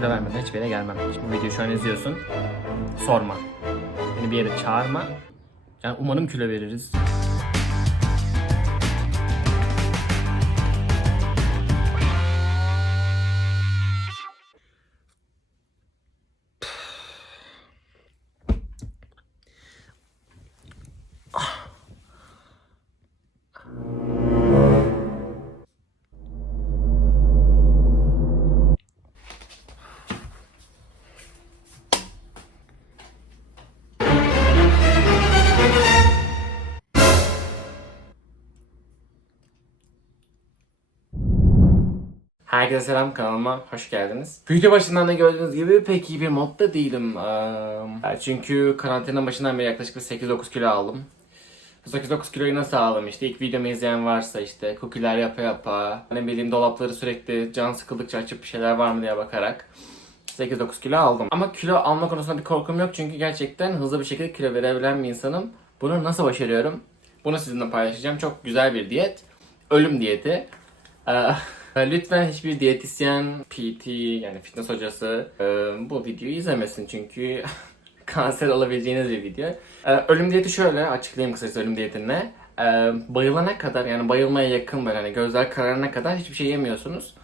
kilo vermeden hiçbir yere gelmem. Şimdi videoyu şu an izliyorsun. Sorma. Beni bir yere çağırma. Yani umarım kilo veririz. Herkese selam kanalıma hoş geldiniz. Video başından da gördüğünüz gibi pek iyi bir modda değilim. Çünkü karantina başından beri yaklaşık bir 8-9 kilo aldım. Bu 8-9 kiloyu nasıl aldım işte ilk videomu izleyen varsa işte cookie'ler yapa yapa ne bileyim dolapları sürekli can sıkıldıkça açıp bir şeyler var mı diye bakarak 8-9 kilo aldım. Ama kilo alma konusunda bir korkum yok çünkü gerçekten hızlı bir şekilde kilo verebilen bir insanım. Bunu nasıl başarıyorum? Bunu sizinle paylaşacağım. Çok güzel bir diyet. Ölüm diyeti. Ee, Lütfen hiçbir diyetisyen, PT yani fitness hocası e, bu videoyu izlemesin çünkü kanser olabileceğiniz bir video. E, ölüm diyeti şöyle açıklayayım kısaca ölüm diyeti ne? E, bayılana kadar yani bayılmaya yakın böyle hani gözler kararına kadar hiçbir şey yemiyorsunuz.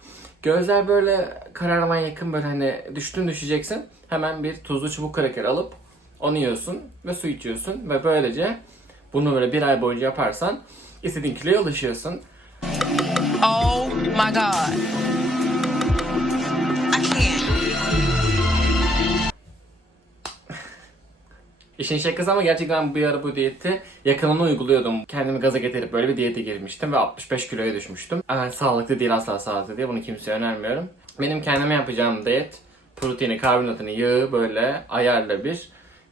Gözler böyle kararmaya yakın böyle hani düştün düşeceksin. Hemen bir tuzlu çubuk kraker alıp onu yiyorsun ve su içiyorsun ve böylece bunu böyle bir ay boyunca yaparsan istediğin kiloya ulaşıyorsun. Oh my god. I can't. İşin şakası ama gerçekten bir ara bu diyeti yakınımda uyguluyordum. Kendimi gaza getirip böyle bir diyete girmiştim ve 65 kiloya düşmüştüm. Yani sağlıklı değil asla sağlıklı değil bunu kimseye önermiyorum. Benim kendime yapacağım diyet proteini, karbonhidratını, yağı böyle ayarla bir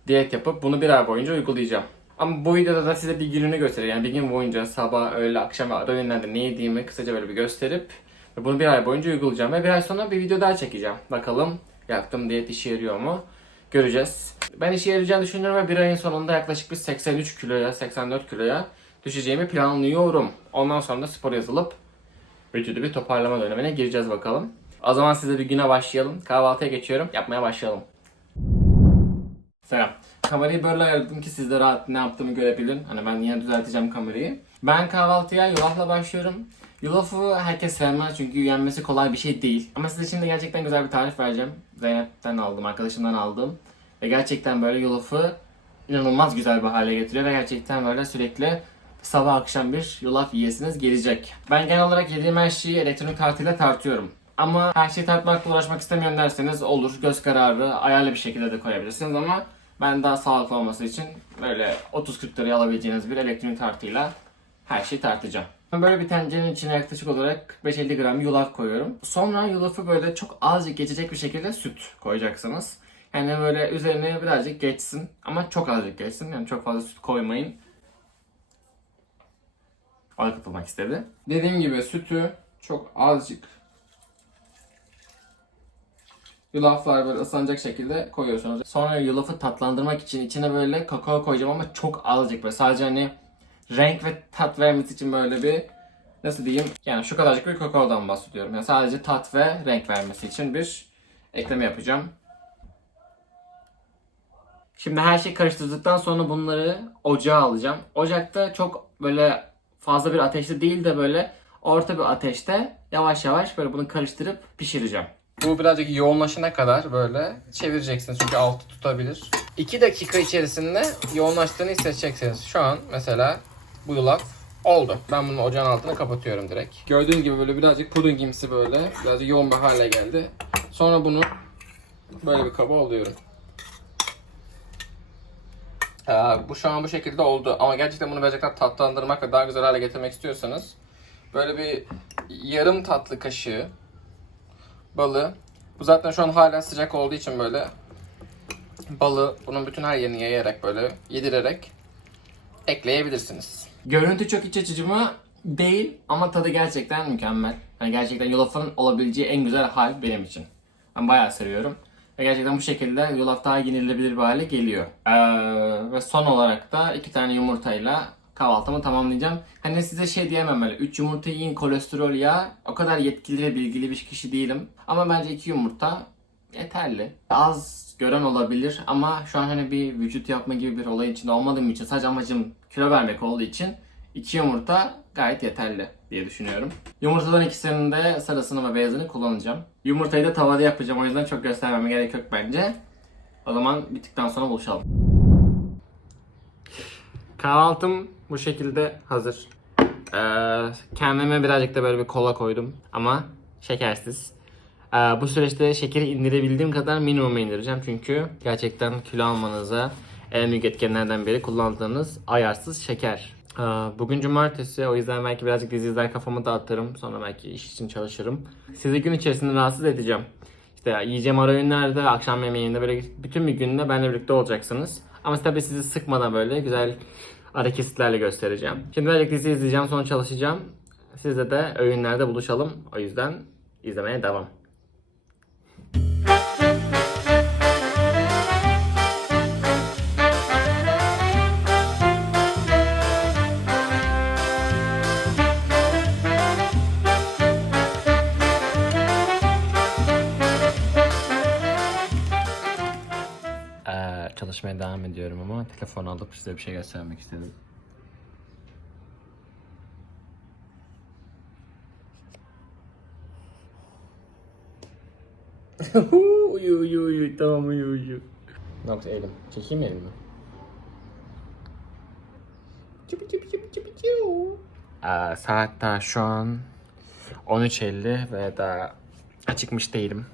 diyet yapıp bunu bir ay boyunca uygulayacağım. Ama bu videoda da size bir gününü göstereceğim. Yani bir gün boyunca sabah, öğle, akşam ve ara öğünlerde ne yediğimi kısaca böyle bir gösterip ve bunu bir ay boyunca uygulayacağım. Ve bir ay sonra bir video daha çekeceğim. Bakalım yaptığım diyet işe yarıyor mu? Göreceğiz. Ben işe yarayacağını düşünüyorum ve bir ayın sonunda yaklaşık bir 83 kiloya, 84 kiloya düşeceğimi planlıyorum. Ondan sonra da spor yazılıp vücudu bir toparlama dönemine gireceğiz bakalım. O zaman size bir güne başlayalım. Kahvaltıya geçiyorum. Yapmaya başlayalım. Selam. Kamerayı böyle ayarladım ki siz de rahat ne yaptığımı görebilin. Hani ben yine düzelteceğim kamerayı. Ben kahvaltıya yulafla başlıyorum. Yulafı herkes sevmez çünkü yenmesi kolay bir şey değil. Ama size şimdi gerçekten güzel bir tarif vereceğim. Zeynep'ten aldım, arkadaşımdan aldım. Ve gerçekten böyle yulafı inanılmaz güzel bir hale getiriyor ve gerçekten böyle sürekli sabah akşam bir yulaf yiyesiniz gelecek. Ben genel olarak yediğim her şeyi elektronik tartıyla tartıyorum. Ama her şeyi tartmakla uğraşmak istemiyorum derseniz olur. Göz kararı ayarlı bir şekilde de koyabilirsiniz ama ben daha sağlıklı olması için böyle 30-40 liraya alabileceğiniz bir elektronik tartıyla her şeyi tartacağım. Ben böyle bir tencerenin içine yaklaşık olarak 45-50 gram yulaf koyuyorum. Sonra yulafı böyle çok azıcık geçecek bir şekilde süt koyacaksınız. Yani böyle üzerine birazcık geçsin ama çok azıcık geçsin. Yani çok fazla süt koymayın. Aykıtılmak istedi. Dediğim gibi sütü çok azıcık yulaflar böyle ıslanacak şekilde koyuyorsunuz. Sonra yulafı tatlandırmak için içine böyle kakao koyacağım ama çok azıcık böyle sadece hani renk ve tat vermesi için böyle bir nasıl diyeyim yani şu kadarcık bir kakaodan bahsediyorum. Yani sadece tat ve renk vermesi için bir ekleme yapacağım. Şimdi her şeyi karıştırdıktan sonra bunları ocağa alacağım. Ocakta çok böyle fazla bir ateşte değil de böyle orta bir ateşte yavaş yavaş böyle bunu karıştırıp pişireceğim. Bu birazcık yoğunlaşana kadar böyle çevireceksiniz çünkü altı tutabilir. 2 dakika içerisinde yoğunlaştığını hissedeceksiniz. Şu an mesela bu yulaf oldu. Ben bunu ocağın altına kapatıyorum direkt. Gördüğünüz gibi böyle birazcık pudingimsi böyle birazcık yoğun bir hale geldi. Sonra bunu böyle bir kaba alıyorum. Ee, bu şu an bu şekilde oldu ama gerçekten bunu daha tatlandırmak ve daha güzel hale getirmek istiyorsanız böyle bir yarım tatlı kaşığı balı. Bu zaten şu an hala sıcak olduğu için böyle balı bunun bütün her yerini yayarak böyle yedirerek ekleyebilirsiniz. Görüntü çok iç açıcı mı? Değil ama tadı gerçekten mükemmel. Yani gerçekten yulafın olabileceği en güzel hal benim için. Ben bayağı seviyorum. Ve gerçekten bu şekilde yulaf daha yenilebilir bir hale geliyor. Ee, ve son olarak da iki tane yumurtayla kahvaltımı tamamlayacağım. Hani size şey diyemem böyle 3 yumurta yiyin kolesterol ya. O kadar yetkili ve bilgili bir kişi değilim. Ama bence 2 yumurta yeterli. Az gören olabilir ama şu an hani bir vücut yapma gibi bir olayın içinde olmadığım için sadece amacım kilo vermek olduğu için iki yumurta gayet yeterli diye düşünüyorum. Yumurtaların ikisinin de sarısını ve beyazını kullanacağım. Yumurtayı da tavada yapacağım o yüzden çok göstermeme gerek yok bence. O zaman bittikten sonra buluşalım. Kahvaltım bu şekilde hazır. Ee, kendime birazcık da böyle bir kola koydum ama şekersiz. Ee, bu süreçte şekeri indirebildiğim kadar minimuma indireceğim çünkü gerçekten kilo almanıza en büyük etkenlerden biri kullandığınız ayarsız şeker. Ee, bugün cumartesi o yüzden belki birazcık dizi izler kafamı dağıtırım sonra belki iş için çalışırım. Sizi gün içerisinde rahatsız edeceğim. İşte yiyeceğim ara öğünlerde, akşam yemeğinde böyle bütün bir günde benimle birlikte olacaksınız. Ama tabii sizi sıkmadan böyle güzel ara kesitlerle göstereceğim. Şimdi böyle dizi izleyeceğim sonra çalışacağım. Sizle de öğünlerde buluşalım. O yüzden izlemeye devam. Çalışmaya devam ediyorum ama telefonu alıp size bir şey göstermek istedim. uyu uyu uyu tamam uyu uyu. Ne yaptı elim? Çekeyim mi elimi? Çıpı çıpı çıu. Ee, saat daha şu an 13.50 ve daha acıkmış değilim.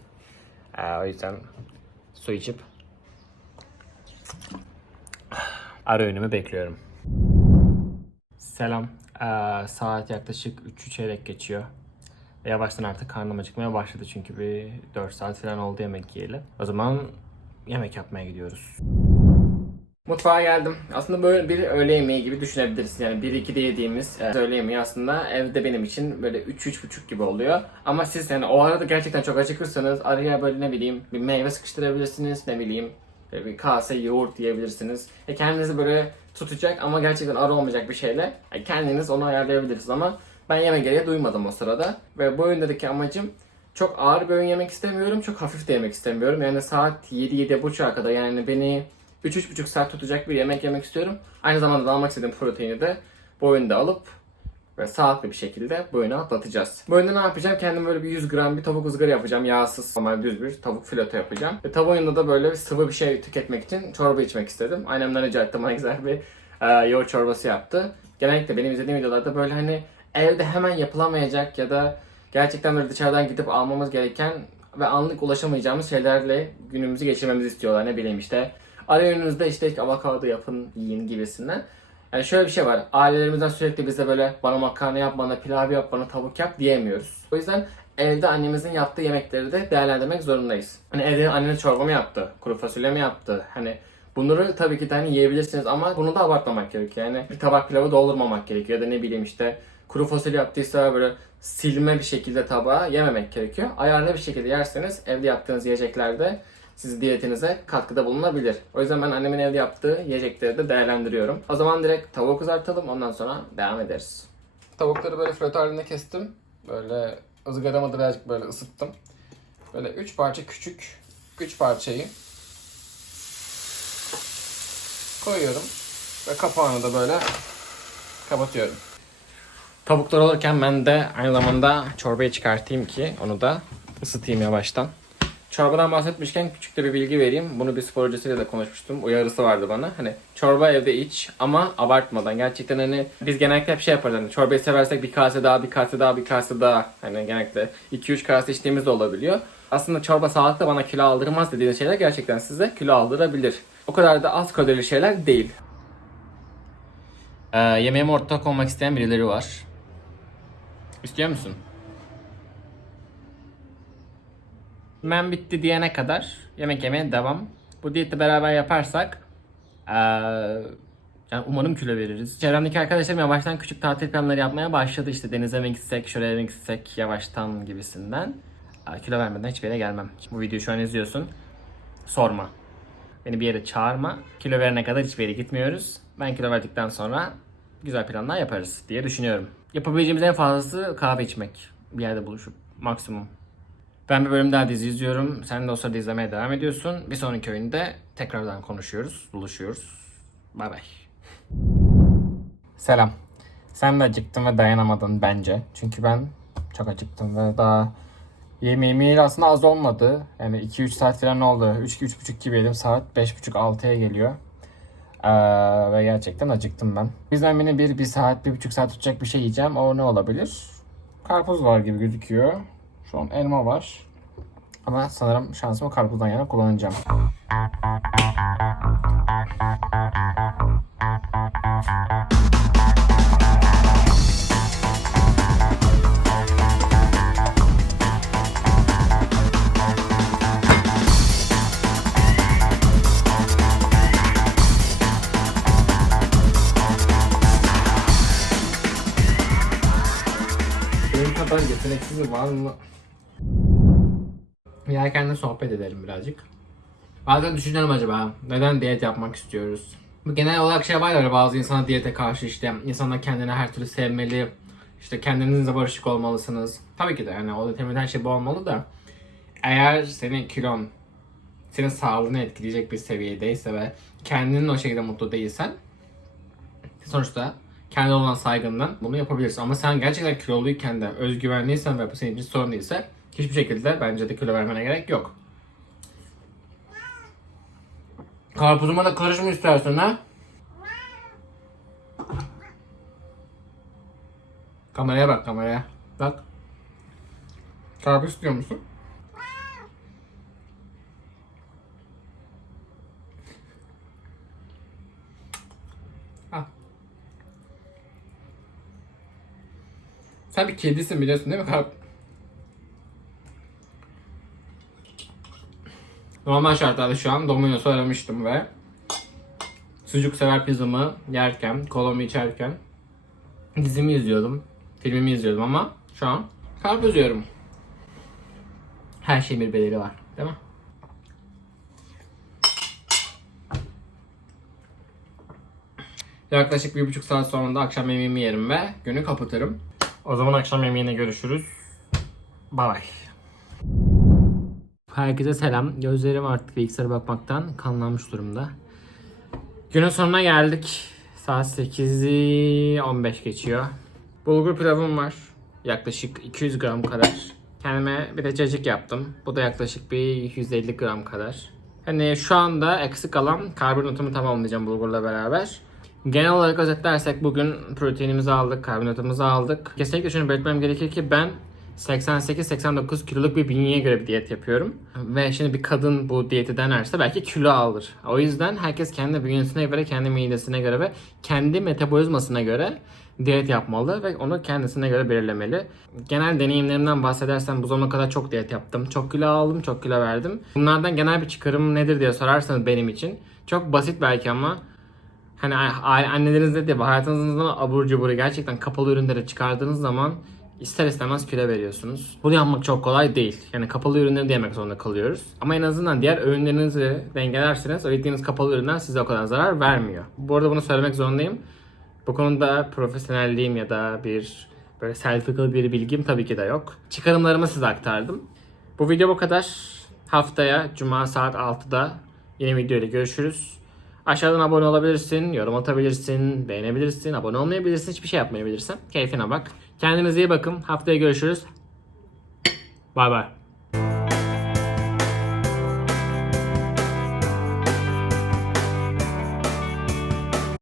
Ee, o yüzden su içip ara öğünümü bekliyorum. Selam. Ee, saat yaklaşık 3 çeyrek geçiyor. Yavaştan artık karnım acıkmaya başladı çünkü bir 4 saat falan oldu yemek yiyeli. O zaman yemek yapmaya gidiyoruz. Mutfağa geldim. Aslında böyle bir öğle yemeği gibi düşünebiliriz. Yani 1-2'de yediğimiz e, öğle yemeği aslında evde benim için böyle 3-3,5 gibi oluyor. Ama siz yani o arada gerçekten çok acıkırsanız araya böyle ne bileyim bir meyve sıkıştırabilirsiniz. Ne bileyim bir kase yoğurt yiyebilirsiniz. E kendinizi böyle tutacak ama gerçekten ara olmayacak bir şeyle e, kendiniz onu ayarlayabilirsiniz ama ben yeme gereği duymadım o sırada. Ve bu öğündeki amacım çok ağır bir öğün yemek istemiyorum, çok hafif de yemek istemiyorum. Yani saat 7-7.30'a kadar yani beni 3-3,5 saat tutacak bir yemek yemek istiyorum. Aynı zamanda da almak istediğim proteini de bu öğünde alıp ve sağlıklı bir şekilde bu öğünü atlatacağız. Bu öğünde ne yapacağım? Kendim böyle bir 100 gram bir tavuk ızgara yapacağım. Yağsız, normal düz bir tavuk fileto yapacağım. Ve tavuğun da böyle bir sıvı bir şey tüketmek için çorba içmek istedim. Annemden rica ettim bana güzel bir e, yoğurt çorbası yaptı. Genellikle benim izlediğim videolarda böyle hani evde hemen yapılamayacak ya da gerçekten böyle dışarıdan gidip almamız gereken ve anlık ulaşamayacağımız şeylerle günümüzü geçirmemizi istiyorlar. Ne bileyim işte ara öğününüzde işte avokado yapın, yiyin gibisinden. Yani şöyle bir şey var. Ailelerimizden sürekli bize böyle bana makarna yap, bana pilav yap, bana tavuk yap diyemiyoruz. O yüzden evde annemizin yaptığı yemekleri de değerlendirmek zorundayız. Hani evde anneniz çorba mı yaptı, kuru fasulye mi yaptı? Hani bunları tabii ki de hani yiyebilirsiniz ama bunu da abartmamak gerekiyor. Yani bir tabak pilavı doldurmamak gerekiyor ya da ne bileyim işte kuru fasulye yaptıysa böyle silme bir şekilde tabağa yememek gerekiyor. Ayarlı bir şekilde yerseniz evde yaptığınız yiyeceklerde siz diyetinize katkıda bulunabilir. O yüzden ben annemin evde yaptığı yiyecekleri de değerlendiriyorum. O zaman direkt tavuğu kızartalım ondan sonra devam ederiz. Tavukları böyle flöt halinde kestim. Böyle ızgarama da birazcık böyle ısıttım. Böyle 3 parça küçük 3 parçayı koyuyorum. Ve kapağını da böyle kapatıyorum. Tavuklar olurken ben de aynı zamanda çorbayı çıkartayım ki onu da ısıtayım yavaştan. Çorbadan bahsetmişken küçük de bir bilgi vereyim. Bunu bir spor hocasıyla da konuşmuştum. Uyarısı vardı bana. Hani çorba evde iç ama abartmadan. Gerçekten hani biz genellikle hep şey yaparız. Hani çorbayı seversek bir kase daha, bir kase daha, bir kase daha. Hani genellikle 2-3 kase içtiğimiz de olabiliyor. Aslında çorba sağlıklı bana kilo aldırmaz dediğiniz şeyler gerçekten size kilo aldırabilir. O kadar da az kalorili şeyler değil. Ee, yemeğime ortak olmak isteyen birileri var. İstiyor musun? Ben bitti diyene kadar yemek yemeye devam. Bu diyeti beraber yaparsak eee, yani umarım kilo veririz. Çevremdeki arkadaşlarım yavaştan küçük tatil planları yapmaya başladı. İşte denize mi gitsek, şuraya mı gitsek yavaştan gibisinden. Eee, kilo vermeden hiçbir yere gelmem. Bu videoyu şu an izliyorsun. Sorma. Beni bir yere çağırma. Kilo verene kadar hiçbir yere gitmiyoruz. Ben kilo verdikten sonra güzel planlar yaparız diye düşünüyorum. Yapabileceğimiz en fazlası kahve içmek. Bir yerde buluşup maksimum. Ben bir bölüm daha dizi izliyorum. Sen de o sırada izlemeye devam ediyorsun. Bir sonraki oyunda tekrardan konuşuyoruz, buluşuyoruz. Bay bay. Selam. Sen de acıktın ve dayanamadın bence. Çünkü ben çok acıktım ve daha yemeğim yiyeli aslında az olmadı. Yani 2-3 saat falan oldu. 3-3.30 gibi yedim. Saat 5.30-6'ya geliyor. Ee, ve gerçekten acıktım ben. Bizden beni bir, bir saat, bir buçuk saat tutacak bir şey yiyeceğim. O ne olabilir? Karpuz var gibi gözüküyor. Şu an elma var. Ama sanırım şansımı karpuzdan yana kullanacağım. Benim kadar yeteneksiz var mı? Yerken de sohbet edelim birazcık. Bazen düşünüyorum acaba neden diyet yapmak istiyoruz? Bu genel olarak şey var ya bazı insana diyete karşı işte insanlar kendini her türlü sevmeli. işte kendinizle barışık olmalısınız. Tabii ki de yani o determinant şey bu olmalı da eğer senin kilon senin sağlığını etkileyecek bir seviyedeyse ve kendinin o şekilde mutlu değilsen sonuçta kendi olan saygından bunu yapabilirsin. Ama sen gerçekten kiloluyken de özgüvenliysen ve bu senin için sorun değilse hiçbir şekilde bence de kilo vermene gerek yok. Karpuzuma da karışma istersen ha. Kameraya bak kameraya. Bak. Karpuz istiyor musun? Sen bir kedisin biliyorsun değil mi? Karp Normal şartlarda şu an Domino's'u aramıştım ve sucuk sever pizzamı yerken, kolamı içerken dizimi izliyordum, filmimi izliyordum ama şu an karpuz yiyorum. Her şeyin bir bedeli var, değil mi? Yaklaşık bir buçuk saat sonra da akşam yemeğimi yerim ve günü kapatırım. O zaman akşam yemeğine görüşürüz. Bye bye. Herkese selam. Gözlerim artık bilgisayara bakmaktan kanlanmış durumda. Günün sonuna geldik. Saat 8'i 15 geçiyor. Bulgur pilavım var. Yaklaşık 200 gram kadar. Kendime bir de cacık yaptım. Bu da yaklaşık bir 150 gram kadar. Hani şu anda eksik kalan karbonatımı tamamlayacağım bulgurla beraber. Genel olarak özetlersek bugün proteinimizi aldık, karbonatımızı aldık. Kesinlikle şunu belirtmem gerekir ki ben 88-89 kiloluk bir bünyeye göre bir diyet yapıyorum. Ve şimdi bir kadın bu diyeti denerse belki kilo alır. O yüzden herkes kendi bünyesine göre, kendi midesine göre ve kendi metabolizmasına göre diyet yapmalı ve onu kendisine göre belirlemeli. Genel deneyimlerimden bahsedersem bu zamana kadar çok diyet yaptım. Çok kilo aldım, çok kilo verdim. Bunlardan genel bir çıkarım nedir diye sorarsanız benim için. Çok basit belki ama Hani anneleriniz dedi ya hayatınızdan abur cuburu gerçekten kapalı ürünleri çıkardığınız zaman ister istemez kilo veriyorsunuz. Bunu yapmak çok kolay değil. Yani kapalı ürünleri de yemek zorunda kalıyoruz. Ama en azından diğer öğünlerinizi dengelerseniz o kapalı ürünler size o kadar zarar vermiyor. Bu arada bunu söylemek zorundayım. Bu konuda profesyonelliğim ya da bir böyle selfie bir bilgim tabii ki de yok. Çıkarımlarımı size aktardım. Bu video bu kadar. Haftaya Cuma saat 6'da yeni video ile görüşürüz. Aşağıdan abone olabilirsin, yorum atabilirsin, beğenebilirsin, abone olmayabilirsin, hiçbir şey yapmayabilirsin. Keyfine bak. Kendinize iyi bakın. Haftaya görüşürüz. Bay bay.